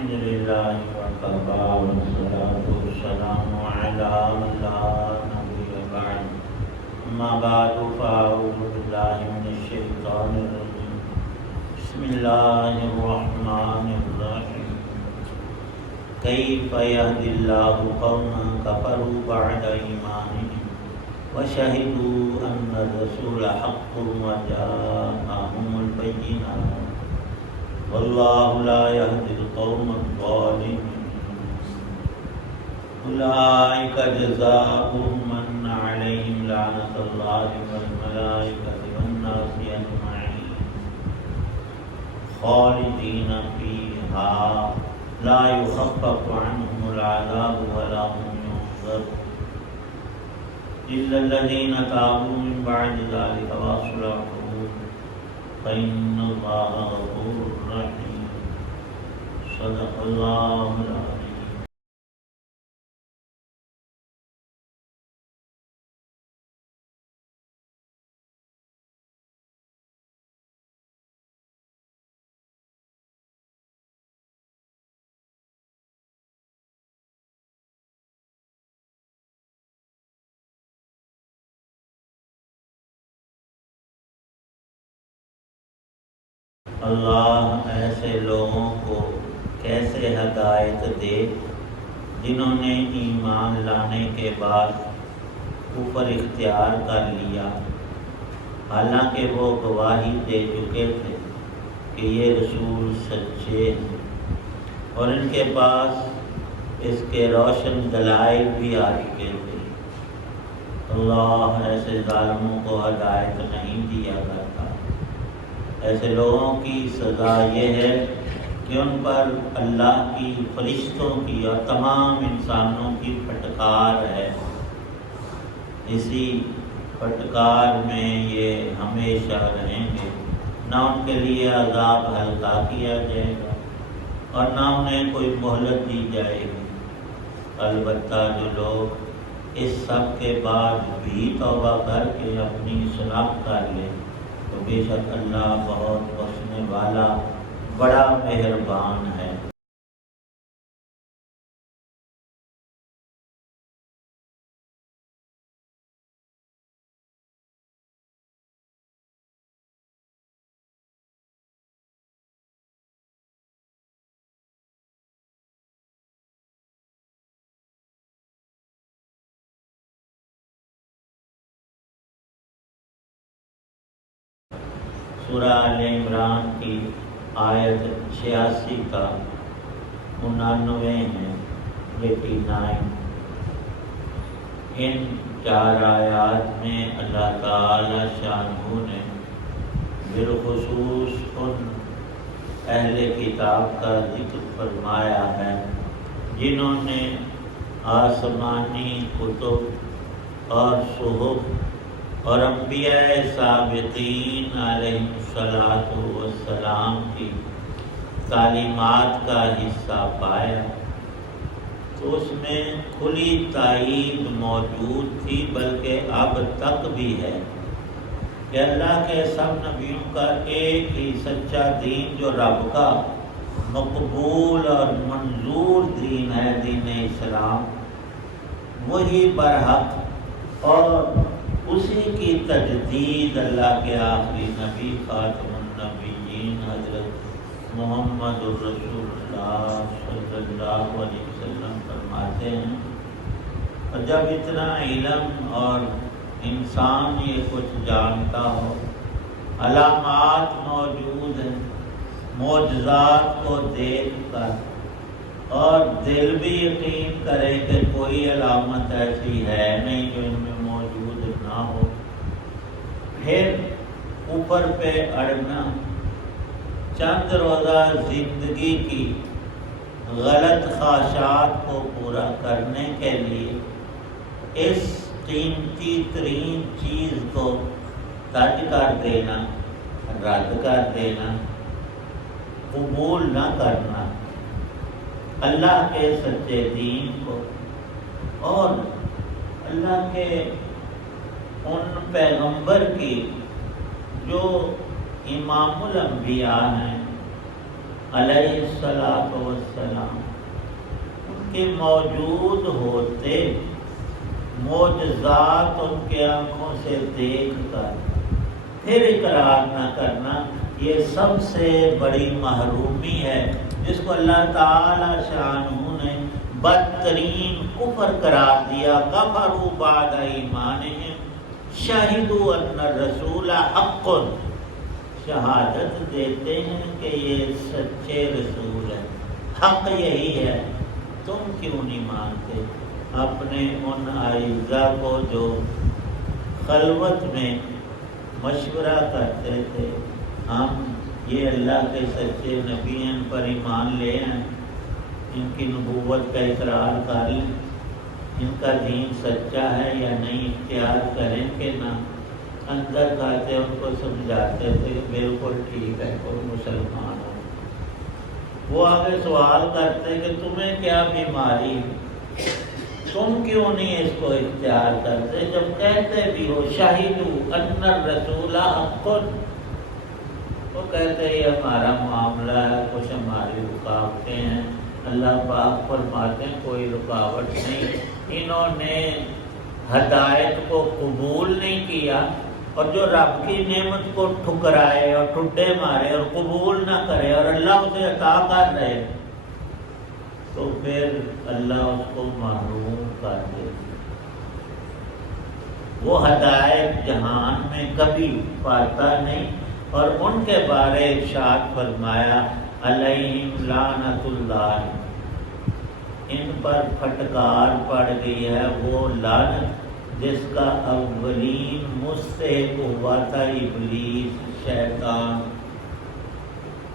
الحمد لله وكفى والصلاة والسلام على من لا نبي بعد أما بعد فأعوذ بالله من الشيطان الرجيم بسم الله الرحمن الرحيم كيف يهدي الله قوما كفروا بعد إيمانهم وشهدوا أن الرسول حق وجاءهم البينات والله لا يهدي القوم الظالمين أولئك جزاؤهم أن عليهم لعنة الله والملائكة والناس أجمعين خالدين فيها لا يخفف عنهم العذاب ولا هم ينظرون إلا الذين تابوا من بعد ذلك وأصلحوا فإن الله غفور رحيم صدق الله العظيم. اللہ ایسے لوگوں کو کیسے ہدایت دے جنہوں نے ایمان لانے کے بعد کفر اختیار کر لیا، حالانکہ وہ گواہی دے چکے تھے کہ یہ رسول سچے ہیں اور ان کے پاس اس کے روشن دلائل بھی آ چکے تھے۔ اللہ ایسے ظالموں کو ہدایت نہیں دیا کرتا۔ ایسے لوگوں کی سزا یہ ہے کہ ان پر اللہ کی، فرشتوں کی اور تمام انسانوں کی پھٹکار ہے۔ اسی پھٹکار میں یہ ہمیشہ رہیں گے، نہ ان کے لیے عذاب ہلکا کیا جائے گا اور نہ انہیں کوئی مہلت دی جائے گی۔ البتہ جو لوگ اس سب کے بعد بھی توبہ کر کے اپنی اصلاح کر لیں تو بے شک اللہ بہت بخشنے والا، بڑا مہربان ہے۔ سورہ آل عمران کی آیت 86 کا 99 ہے، 89۔ ان 4 آیات میں اللہ تعالی شانہ نے بالخصوص ان اہل کتاب کا ذکر فرمایا ہے جنہوں نے آسمانی کتب اور صحف اور انبیاء سابقین علیہم السلام کی تعلیمات کا حصہ پایا، تو اس میں کھلی تائید موجود تھی، بلکہ اب تک بھی ہے کہ اللہ کے سب نبیوں کا ایک ہی سچا دین جو رب کا مقبول اور منظور دین ہے، دین اسلام، وہی برحق، اور اسی کی تجدید اللہ کے آخری نبی خاتم النبیین حضرت محمد الرسول اللہ صلی اللہ علیہ وسلم فرماتے ہیں۔ اور جب اتنا علم اور انسان یہ کچھ جانتا ہو، علامات موجود ہیں، معجزات کو دیکھ کر اور دل بھی یقین کرے کہ کوئی علامت ایسی ہے نہیں جو ان میں موجود نہ ہو، پھر اوپر پہ اڑنا، چند روزہ زندگی کی غلط خواہشات کو پورا کرنے کے لیے اس قیمتی ترین چیز کو ترک کر دینا، رد کر دینا، قبول نہ کرنا اللہ کے سچے دین کو اور اللہ کے ان پیغمبر کی جو امام الانبیاء ہیں، علیہ الصلوۃ والسلام ان کے موجود ہوتے معجزات ان کے آنکھوں سے دیکھ کر پھر اقرار نہ کرنا، یہ سب سے بڑی محرومی ہے جس کو اللہ تعالی شانہ نے بدترین کفر قرار دیا۔ کفروا بعد ایمانہم شہدوا ان الرسول حق، شہادت دیتے ہیں کہ یہ سچے رسول ہیں، حق یہی ہے، تم کیوں نہیں مانتے؟ اپنے ان اعزا کو جو خلوت میں مشورہ کرتے تھے ہم یہ اللہ کے سچے نبی ہیں، ان پر ایمان لے آئیں، ان کی نبوت کا اقرار کر لیں، ان کا دین سچا ہے یا نہیں، اختیار کریں کہ نہ۔ اندر کہتے ان کو سمجھاتے تھے کہ بالکل ٹھیک ہے، کوئی مسلمان ہو۔ وہ آگے سوال کرتے کہ تمہیں کیا بیماری ہے، تم کیوں نہیں اس کو اختیار کرتے؟ جب کہتے بھی ہو شاہدوا ان الرسول حق، وہ کہتے یہ ہمارا معاملہ ہے، کچھ ہماری رکاوٹیں ہیں۔ اللہ پاک فرماتے ہیں کوئی رکاوٹ نہیں، انہوں نے ہدایت کو قبول نہیں کیا، اور جو رب کی نعمت کو ٹھکرائے اور ٹھڈے مارے اور قبول نہ کرے اور اللہ اسے عطا کر رہے تو پھر اللہ اس کو محروم کر دے۔ وہ ہدایت جہان میں کبھی پاتا نہیں، اور ان کے بارے ارشاد فرمایا علیہم لعنت اللہ، ان پر پھٹکار پڑ گئی ہے وہ لعنت جس کا اولین مستحق ہوا تھا ابلیس شیطان،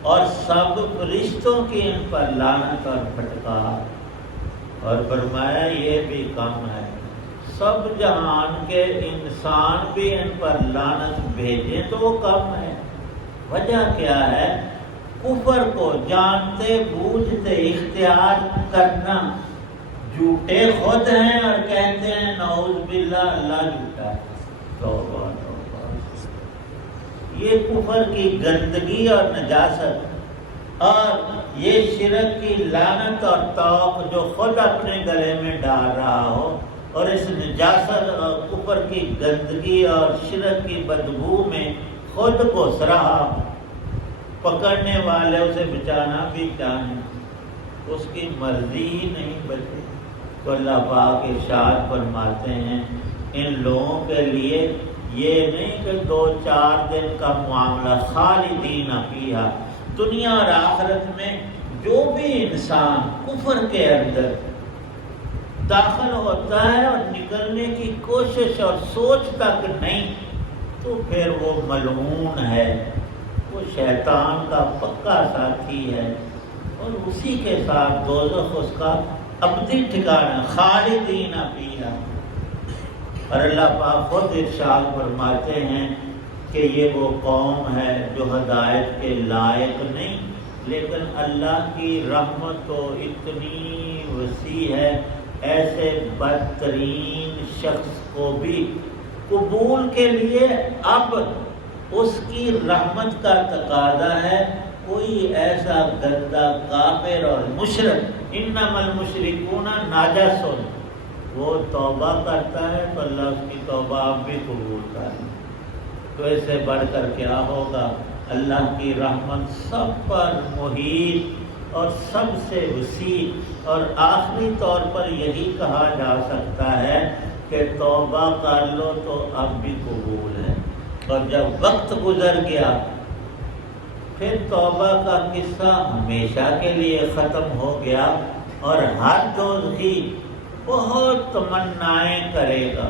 اور سب فرشتوں کی ان پر لعنت اور پھٹکار، اور فرمایا یہ بھی کم ہے، سب جہان کے انسان بھی ان پر لعنت بھیجیں تو وہ کم ہے۔ وجہ کیا ہے؟ کفر کو جانتے بوجھتے اختیار کرنا۔ جھوٹے خود ہیں اور کہتے ہیں نعوذ باللہ اللہ جھوٹا ہے، توبہ توبہ۔ یہ کفر کی گندگی اور نجاست، اور یہ شرک کی لعنت اور توق جو خود اپنے گلے میں ڈال رہا ہو، اور اس نجاست اور کفر کی گندگی اور شرک کی بدبو میں خود گھس رہا، پکڑنے والے اسے بچانا بھی چاہیں، اس کی مرضی ہی نہیں بچے۔ تو اللہ پاک ارشاد فرماتے ہیں ان لوگوں کے لیے یہ نہیں کہ 2-4 دن کا معاملہ، خالدین فیہا، دنیا اور آخرت میں جو بھی انسان کفر کے اندر داخل ہوتا ہے اور نکلنے کی کوشش اور سوچ تک نہیں، تو پھر وہ ملعون ہے، وہ شیطان کا پکا ساتھی ہے، اور اسی کے ساتھ دوزخ اس کا ابدی ٹھکانہ، خالدین فیہا۔ اور اللہ پاک خود ارشاد فرماتے ہیں کہ یہ وہ قوم ہے جو ہدایت کے لائق نہیں، لیکن اللہ کی رحمت تو اتنی وسیع ہے، ایسے بدترین شخص کو بھی قبول کے لیے اب اس کی رحمت کا تقاضا ہے۔ کوئی ایسا گندا کافر اور مشرک، انما المشرکون نجس، وہ توبہ کرتا ہے تو اللہ اس کی توبہ اب بھی قبول کرے، تو اس سے بڑھ کر کیا ہوگا؟ اللہ کی رحمت سب پر محیط اور سب سے وسیع، اور آخری طور پر یہی کہا جا سکتا ہے کہ توبہ کر لو تو اب بھی قبول ہے، اور جب وقت گزر گیا پھر توبہ کا قصہ ہمیشہ کے لیے ختم ہو گیا، اور ہر دوزخی بہت تمنائیں کرے گا،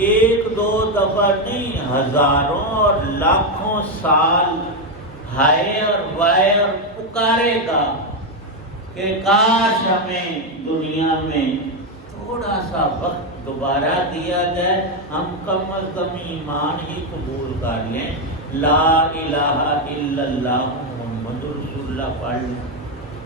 1-2 دفعہ نہیں، ہزاروں اور لاکھوں سال ہائے اور وائے اور پکارے گا کہ کاش ہمیں دنیا میں تھوڑا سا وقت دوبارہ دیا جائے، ہم کم از کم ایمان ہی قبول کر لیں، لا الہ الا اللہ محمد رسول اللہ پڑھ لیں۔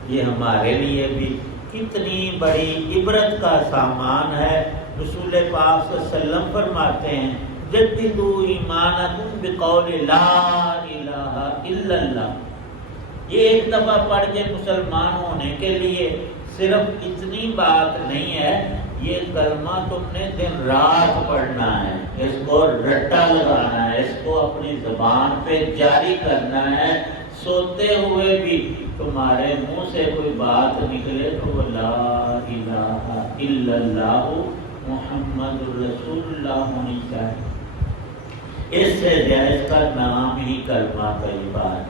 یہ ہمارے لیے بھی کتنی بڑی عبرت کا سامان ہے۔ رسول پاک صلی اللہ علیہ وسلم فرماتے ہیں جددوا ایمانکم بقول لا الہ الا اللہ، یہ ایک دفعہ پڑھ کے مسلمان ہونے کے لیے صرف اتنی بات نہیں ہے، یہ کلمہ تم نے دن رات پڑھنا ہے، اس کو رٹا لگانا ہے، اس کو اپنی زبان پہ جاری کرنا ہے، سوتے ہوئے بھی تمہارے منہ سے کوئی بات نکلے تو وہ لا الہ الا اللہ محمد رسول اللہ ہونی چاہیے۔ اس سے اس کا نام ہی کلمہ طیبہ ہے،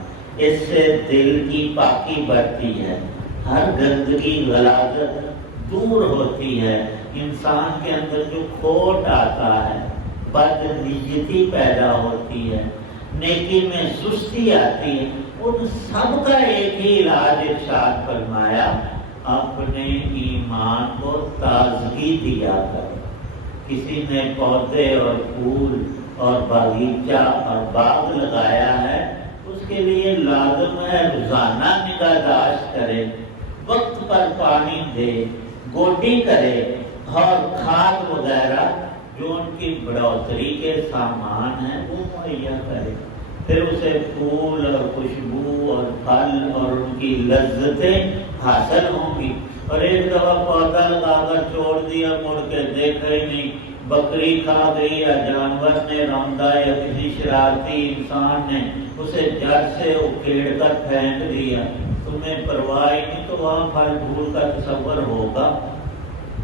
اس سے دل کی پاکی بڑھتی ہے، ہر گندگی غلاظت دور ہوتی ہے، انسان کے اندر جو کھوٹ آتا ہے، بد نیتی پیدا ہوتی ہے، نیکی میں سستی آتی ہے، ان سب کا ایک ہی علاج ارشاد فرمایا، اپنے ایمان کو تازگی دیا کر۔ کسی نے پودے اور پھول اور باغیچہ اور باغ لگایا ہے، اس کے لیے لازم ہے روزانہ نگہداشت کرے، وقت پر پانی دے، گوڈی کرے اور کھاد وغیرہ جو ان کی بڑھوتری کے سامان ہیں وہ مہیا کرے، پھر اسے پھول اور خوشبو اور پھل اور ان کی لذتیں حاصل ہوں گی۔ اور ایک دفعہ پودا لگا کر چھوڑ دیا، مڑ کے دیکھا ہی نہیں، بکری کھا گئی یا جانور نے روندا یا کسی شرارتی انسان نے اسے جڑ سے اکھیڑ کر پھینک دیا، تمہیں پرواہ ہی نہیں، تو وہاں پھل پھول کا تصور ہوگا؟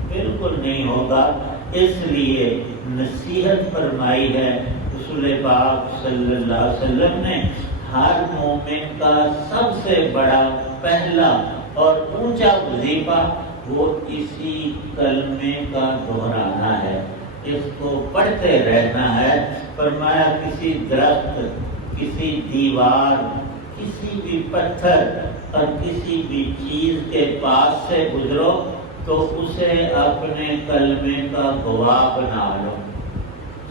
بالکل نہیں ہوگا۔ اس لیے نصیحت فرمائی ہے رسول پاک صلی اللہ علیہ وسلم نے، ہر مومن کا سب سے بڑا پہلا اور اونچا وظیفہ وہ اسی کلمے کا دہرانا ہے، اس کو پڑھتے رہنا ہے۔ فرمایا کسی درخت، کسی دیوار، کسی بھی پتھر اور کسی بھی چیز کے پاس سے گزرو تو اسے اپنے کلمے کا گواہ بنا لو۔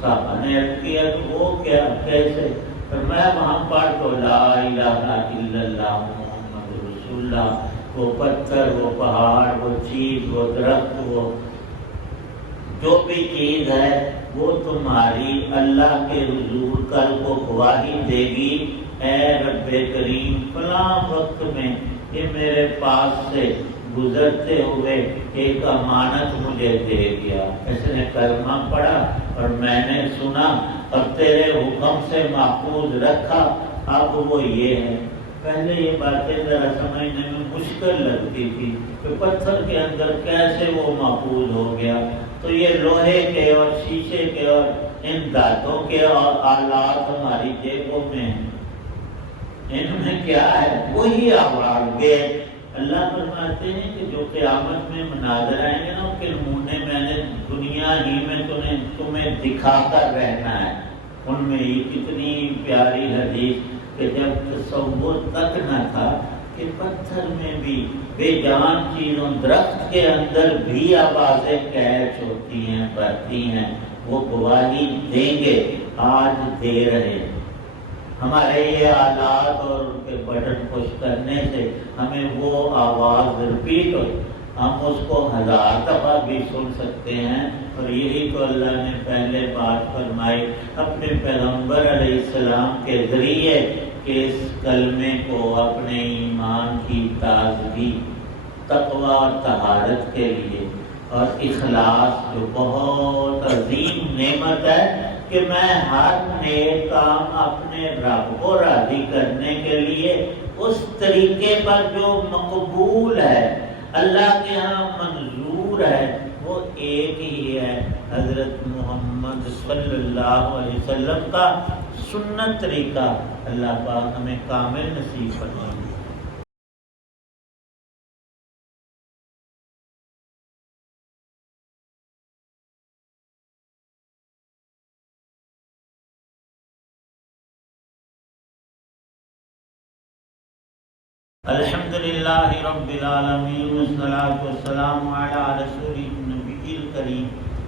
صحابہ نے عرض کیا تو وہ کیا، کیسے؟ فرمایا وہاں پڑھ تو لا الہ الا اللہ محمد رسول اللہ، وہ پتھر، وہ پہاڑ، وہ چیز، وہ درخت، وہ جو بھی چیز ہے وہ تمہاری اللہ کے حضور کل کو گواہی دے گی، اے رب کریم فلاں وقت میں یہ میرے پاس سے گزرتے ہوئے ایک امانت مجھے دے گیا، اس نے کلمہ پڑھا اور میں نے سنا اور تیرے حکم سے محفوظ رکھا، اب وہ یہ ہے۔ پہلے یہ باتیں ذرا سمجھنے میں مشکل لگتی تھی کہ پتھر کے اندر کیسے وہ محفوظ ہو گیا، تو یہ لوہے کے اور شیشے کے اور ان دھاتوں کے اور آلات ہماری جیبوں میں ہیں، ان میں کیا ہے؟ وہی آواز کے اللہ فرماتے ہیں کہ جو قیامت میں مناظر آئیں گے نا، ان کے نمونے میں نے دنیا ہی میں تمہیں دکھا کر رہنا ہے۔ ان میں یہ کتنی پیاری حدیث کہ جب تصور تک نہ تھا کہ پتھر میں بھی بے جان چیزوں، درخت کے اندر بھی آوازیں کیچ ہوتی ہیں، بڑھتی ہیں، وہ گواہی دیں گے، آج دے رہے ہیں۔ ہمارے یہ آلات اور ان کے بٹن پش کرنے سے ہمیں وہ آواز رپیٹ ہو، ہم اس کو 1000 دفعہ بھی سن سکتے ہیں، اور یہی تو اللہ نے پہلے بات فرمائی اپنے پیغمبر علیہ السلام کے ذریعے کہ اس کلمے کو اپنے ایمان کی تازگی، تقوی اور طہارت کے لیے، اور اخلاص جو بہت عظیم نعمت ہے کہ میں ہر نیک کام اپنے رب کو راضی کرنے کے لیے اس طریقے پر جو مقبول ہے، اللہ کے ہاں منظور ہے، وہ ایک ہی ہے، حضرت محمد صلی اللہ علیہ وسلم کا سنت طریقہ۔ اللہ پاک ہمیں کامل نصیب فرمائے۔ الحمدللہ رب العالمین والصلاة والسلام علی رسول النبی الکریم۔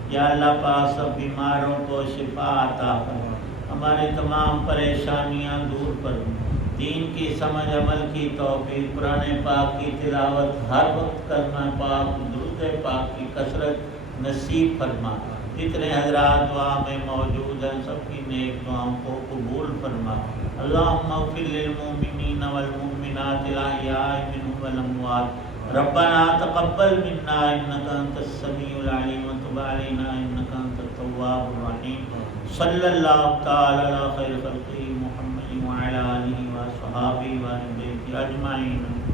یا اللہ پاک سب بیماروں کو شفا عطا فرما، ہماری تمام پریشانیاں دور فرما، دین کی سمجھ عمل کی توفیق، قرآن پاک کی تلاوت ہر وقت کرنا، پاک درود پاک کی کثرت نصیب فرما، جتنے حضرات دعا میں موجود ہیں سب کی نیک دعاؤں کو قبول فرما. اللہم اغفر للمؤمنین والمؤمنات الاحیاء منهم والاموات. ربنا تقبل منا انک انت السمیع العلیم وتب علینا انک انت التواب الرحیم. صلی اللہ تعالی علی خیر خلقہ محمد وعلی آلہ وصحبہ وسلم اجمعین.